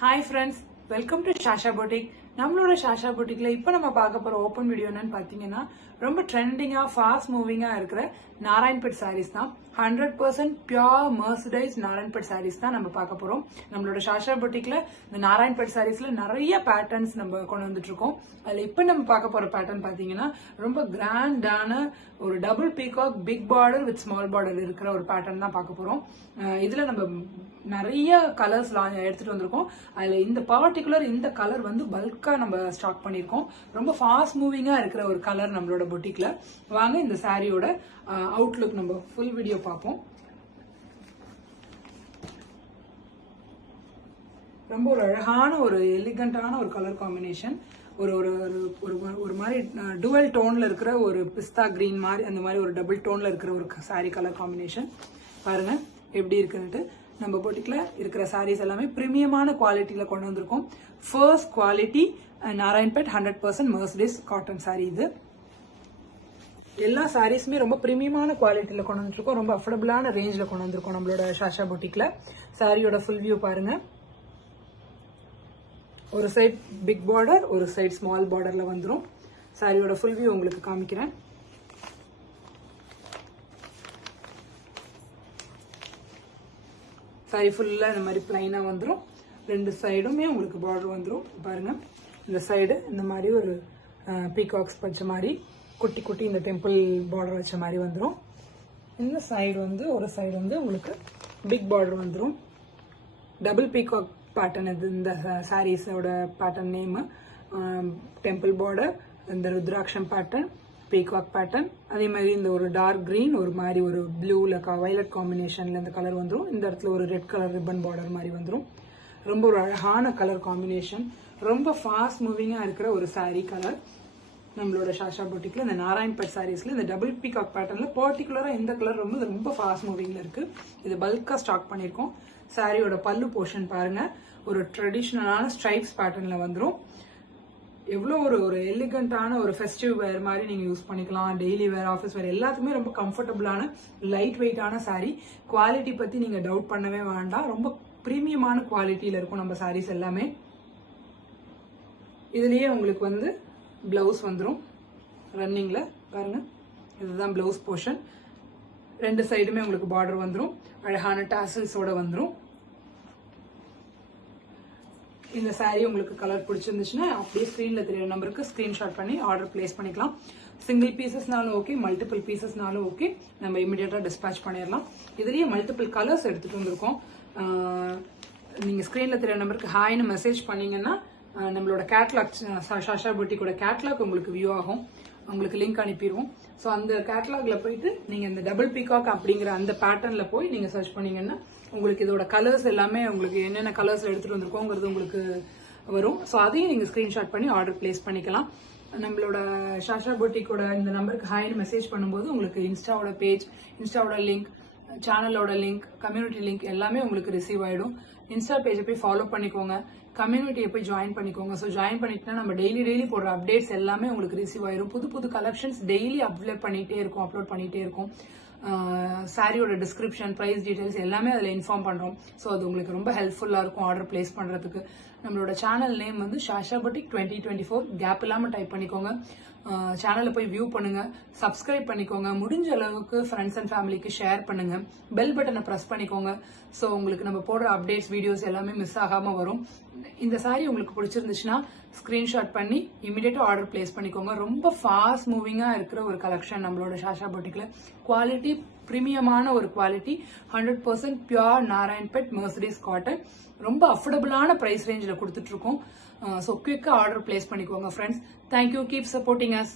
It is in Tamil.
Hi friends, welcome to Shasha Boutique. நம்மளோட ஷாஷா புட்டிக்ல இப்போ நம்ம பார்க்க போற ஓப்பன் வீடியோ என்னன்னு பாத்தீங்கன்னா ரொம்ப ட்ரெண்டிங்கா ஃபாஸ்ட் மூவிங்கா இருக்கிற நாராயண்பேட் சாரீஸ் தான். 100% பியூர் மர்சடைஸ் நாராயண்பேட் சாரீஸ் தான் நம்ம பார்க்க போறோம். நம்மளோட ஷாஷா புட்டிக்ல இந்த நாராயண்பேட் சாரீஸ்ல நிறைய பேட்டர்ன்ஸ் நம்ம கொண்டு வந்துட்டு இருக்கோம். அதுல இப்போ நம்ம பார்க்க போற பேட்டர்ன் பாத்தீங்கன்னா ரொம்ப கிராண்டான ஒரு double peacock big border with small border இருக்கிற ஒரு பேட்டர்ன் தான் பார்க்க போறோம். இதுல நம்ம நிறைய கலர்ஸ் எடுத்துட்டு வந்திருக்கோம். அதுல இந்த பர்டிகுலர் இந்த கலர் வந்து பல்கா நம்ம ஸ்டாக் பண்ணிருக்கோம். ரொம்ப ஃபாஸ்ட் மூவிங்கா இருக்கிற ஒரு கலர் நம்மளோட பொட்டிக்ல. வாங்க இந்த சாரியோட அவுட்லுக் நம்ம ஃபுல் வீடியோ பார்ப்போம். ரொம்ப ஒரு அழகான ஒரு எலிகண்டான ஒரு கலர் காம்பினேஷன். ஒரு ஒரு ஒரு மாதிரி டுவல் டோன்ல இருக்கிற ஒரு பிஸ்தா கிரீன் மாதிரி அந்த மாதிரி ஒரு டபுள் டோன்ல இருக்கிற ஒரு சாரி கலர் காம்பினேஷன். பாருங்க எப்படி இருக்குன்னுட்டு. நம்ம பொட்டிக்ல இருக்கிற சாரீஸ் எல்லாமே பிரீமியமான குவாலிட்டியில கொண்டு வந்திருக்கோம். First quality Narayanpet 100% mercerised cotton sari. இது எல்லா சாரீஸுமே ரொம்ப பிரீமியமான குவாலிட்டியில கொண்டு வந்துருக்கோம். ரொம்ப அஃபோர்டபுளான ரேஞ்சில கொண்டு வந்திருக்கோம் நம்மளோட ஷாஷா பொட்டிக்ல. சாரியோட ஃபுல் வியூ பாருங்க. ஒரு சைட் பிக் பார்டர், ஒரு சைட் ஸ்மால் பார்டர்ல வந்துடும். சாரியோட ஃபுல் வியூ உங்களுக்கு காமிக்கிறேன். சாரி ஃபுல்லா இந்த மாதிரி பிளைனா வந்துடும். ரெண்டு சைடுமே உங்களுக்கு பார்டர் வந்துடும். பாருங்க இந்த சைடு இந்த மாதிரி ஒரு பீகாக்ஸ் வச்ச மாதிரி குட்டி குட்டி இந்த டெம்பிள் பார்டர் வச்ச மாதிரி வந்துடும். இந்த சைடு வந்து ஒரு சைடு வந்து உங்களுக்கு பிக் பார்டர் வந்துடும். டபுள் பீகாக் பேட்டர்ன் இது. இந்த சாரீஸோட பேட்டர்ன் நேம் டெம்பிள் பார்டர், இந்த ருத்ராட்சம் பேட்டர்ன், பீகாக் பேட்டர்ன். அதே மாதிரி இந்த ஒரு டார்க் கிரீன், ஒரு மாதிரி ஒரு ப்ளூல வயலட் காம்பினேஷன்ல இந்த கலர் வந்துடும். இந்த இடத்துல ஒரு ரெட் கலர் ரிப்பன் பார்டர் மாதிரி வந்துடும். ரொம்ப ஒரு அழகான கலர் காம்பினேஷன். ரொம்ப ஃபாஸ்ட் மூவிங்கா இருக்கிற ஒரு சாரி கலர் நம்மளோட ஷாஷா பொட்டிக்ல. இந்த நாராயண்பேட் சாரீஸ்ல இந்த டபுள் பீகாக் பேட்டர்ன்ல பர்டிகுலரா இந்த கலர் ரொம்ப ஃபாஸ்ட் மூவிங்ல இருக்கு. இது பல்கா ஸ்டாக் பண்ணிருக்கோம். சாரியோட பல்லு போர்ஷன் பாருங்க. ஒரு ட்ரெடிஷனலான ஸ்ட்ரைப்ஸ் பேட்டர்ன்ல வந்துடும். எவ்வளோ ஒரு எலிகண்டான ஒரு ஃபெஸ்டிவ் வேர் மாதிரி நீங்க யூஸ் பண்ணிக்கலாம். டெய்லி வேர், ஆஃபீஸ் வேர் எல்லாத்துக்குமே ரொம்ப கம்ஃபர்டபுளான லைட் வெயிட்டான சாரி. குவாலிட்டி பத்தி நீங்க டவுட் பண்ணவே வேண்டாம். ரொம்ப பிரீமியமான குவாலிட்டியில இருக்கும் நம்ம சாரீஸ் எல்லாமே. இதுலயே உங்களுக்கு வந்து பிளவுஸ் வந்துடும் ரன்னிங்ல. பாருங்க இதுதான் பிளவுஸ் போர்ஷன். ரெண்டு சைடுமே உங்களுக்கு பார்டர் வந்துடும். அழகான டாசல்ஸோட வந்துடும். இந்த சாரி உங்களுக்கு கலர் பிடிச்சிருந்துச்சுன்னா அப்படியே ஸ்கிரீன்ல தெரியற நம்பருக்கு ஸ்கிரீன்ஷாட் பண்ணி ஆர்டர் பிளேஸ் பண்ணிக்கலாம். சிங்கிள் பீசஸ்னாலும் ஓகே, மல்டிபிள் பீசஸ்னாலும் ஓகே, நம்ம இமிடியேட்டா டிஸ்பேச் பண்ணிடலாம். இதுலயே மல்டிபிள் கலர்ஸ் எடுத்துட்டு வந்திருக்கோம். நீங்க ஸ்கிரீன்ல தெரியற நம்பருக்கு ஹாய்னு மெசேஜ் பண்ணீங்கன்னா நம்மளோட கேட்லாக், ஷாஷா பொட்டிக்கோட கேட்லாக் உங்களுக்கு வியூ ஆகும். உங்களுக்கு லிங்க் அனுப்பிடுவோம். ஸோ அந்த கேட்லாக்ல போயிட்டு நீங்க இந்த டபுள் பீகாக் அப்படிங்கிற அந்த பேட்டர்ன்ல போய் நீங்க சர்ச் பண்ணீங்கன்னா உங்களுக்கு இதோட கலர்ஸ் எல்லாமே உங்களுக்கு என்னென்ன கலர்ஸ் எடுத்துட்டு வந்திருக்கோங்கிறது உங்களுக்கு வரும். ஸோ அதையும் நீங்க ஸ்கிரீன்ஷாட் பண்ணி ஆர்டர் பிளேஸ் பண்ணிக்கலாம். நம்மளோட ஷாஷா பொட்டிக்கோட இந்த நம்பருக்கு ஹாய்னு மெசேஜ் பண்ணும்போது உங்களுக்கு இன்ஸ்டாவோட பேஜ், இன்ஸ்டாவோட லிங்க், சேனலோட லிங்க், கம்யூனிட்டி லிங்க் எல்லாமே உங்களுக்கு ரிசீவ் ஆயிடும். இன்ஸ்டா பேஜை போய் ஃபாலோ பண்ணிக்கோங்க. கம்யூனிட்டியை போய் ஜாயின் பண்ணிக்கோங்க. ஸோ ஜாயின் பண்ணிட்டுனா நம்ம டெய்லி போடுற அப்டேட்ஸ் எல்லாமே உங்களுக்கு ரிசீவ் ஆயிரும். புது கலெக்ஷன்ஸ் டெய்லி அப்லோட் பண்ணிட்டே இருக்கும். சாரியோட டிஸ்கிரிப்ஷன், பிரைஸ் டீடைல்ஸ் எல்லாமே அதில் இன்ஃபார்ம் பண்றோம். ஸோ அது உங்களுக்கு ரொம்ப ஹெல்ப்ஃபுல்லா இருக்கும் ஆர்டர் பிளேஸ் பண்றதுக்கு. நம்மளோட சேனல் நேம் வந்து ஷாஷா பொட்டிக் 2024. கேப் இல்லாம டைப் பண்ணிக்கோங்க. சேனலை போய் வியூ பண்ணுங்க, சப்ஸ்கிரைப் பண்ணிக்கோங்க. முடிஞ்ச அளவுக்கு ஃப்ரெண்ட்ஸ் அண்ட் ஃபேமிலிக்கு ஷேர் பண்ணுங்க. பெல் பட்டனை பிரஸ் பண்ணிக்கோங்க. ஸோ உங்களுக்கு நம்ம போடுற அப்டேட்ஸ், வீடியோஸ் எல்லாமே மிஸ் ஆகாம வரும். இந்த சாரி உங்களுக்கு பிடிச்சிருந்துச்சுன்னா ஸ்கிரீன்ஷாட் பண்ணி இமிடியேட்டா ஆர்டர் பிளேஸ் பண்ணிக்கோங்க. ரொம்ப ஃபாஸ்ட் மூவிங்கா இருக்கிற ஒரு கலெக்ஷன் நம்மளோட ஷாஷா பொட்டிக்ல. குவாலிட்டி பிரீமியமான ஒரு quality. 100% pure Narayanpet mercerised cotton. ரொம்ப அஃபோர்டபுளான பிரைஸ் ரேஞ்சில் கொடுத்துட்டு இருக்கோம். ஸோ குயிக்கா ஆர்டர் பிளேஸ் பண்ணிக்கோங்க friends. Thank you. Keep supporting as.